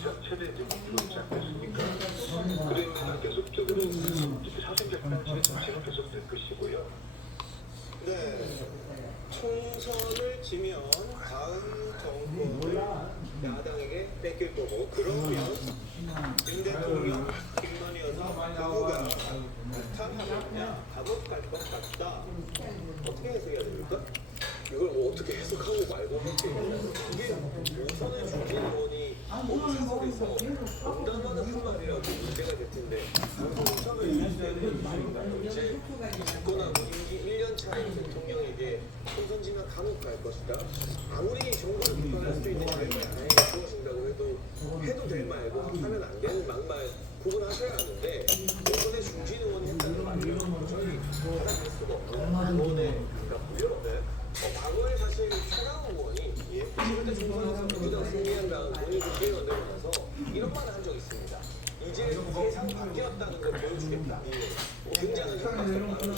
자체를 이제 이루어지지 않겠습니까? 그러면 계속적으로 특히 사생작단 정치가 계속될 것이고요. 네. 총선을 지면 다음 정권을 야당에게 뺏길 거고 그러면 김 대통령, 김건희 여사 누구가 탈하느냐 감옥 갈것 같다. 어떻게 해석해야 됩니까? 이걸 뭐 어떻게 해석하고 아무리 정부를 비판할 수 있는 결과에 주어진다고 해도 해도 될 말고 하면 안 되는 막말 구분하셔야 하는데 오선의 중진 의원이 했다는 말이요. 저희 받아들일 수가 없는. 네. 어, 과거에 사실 최강욱 의원이 예, 20대 총선에서 민주당 승리한 다음 본인 국회의원 되고 나서 이런 말을 한 적이 있습니다. 이제 세상 바뀌었다는 걸 보여주겠다. 예. 뭐 굉장한 효과성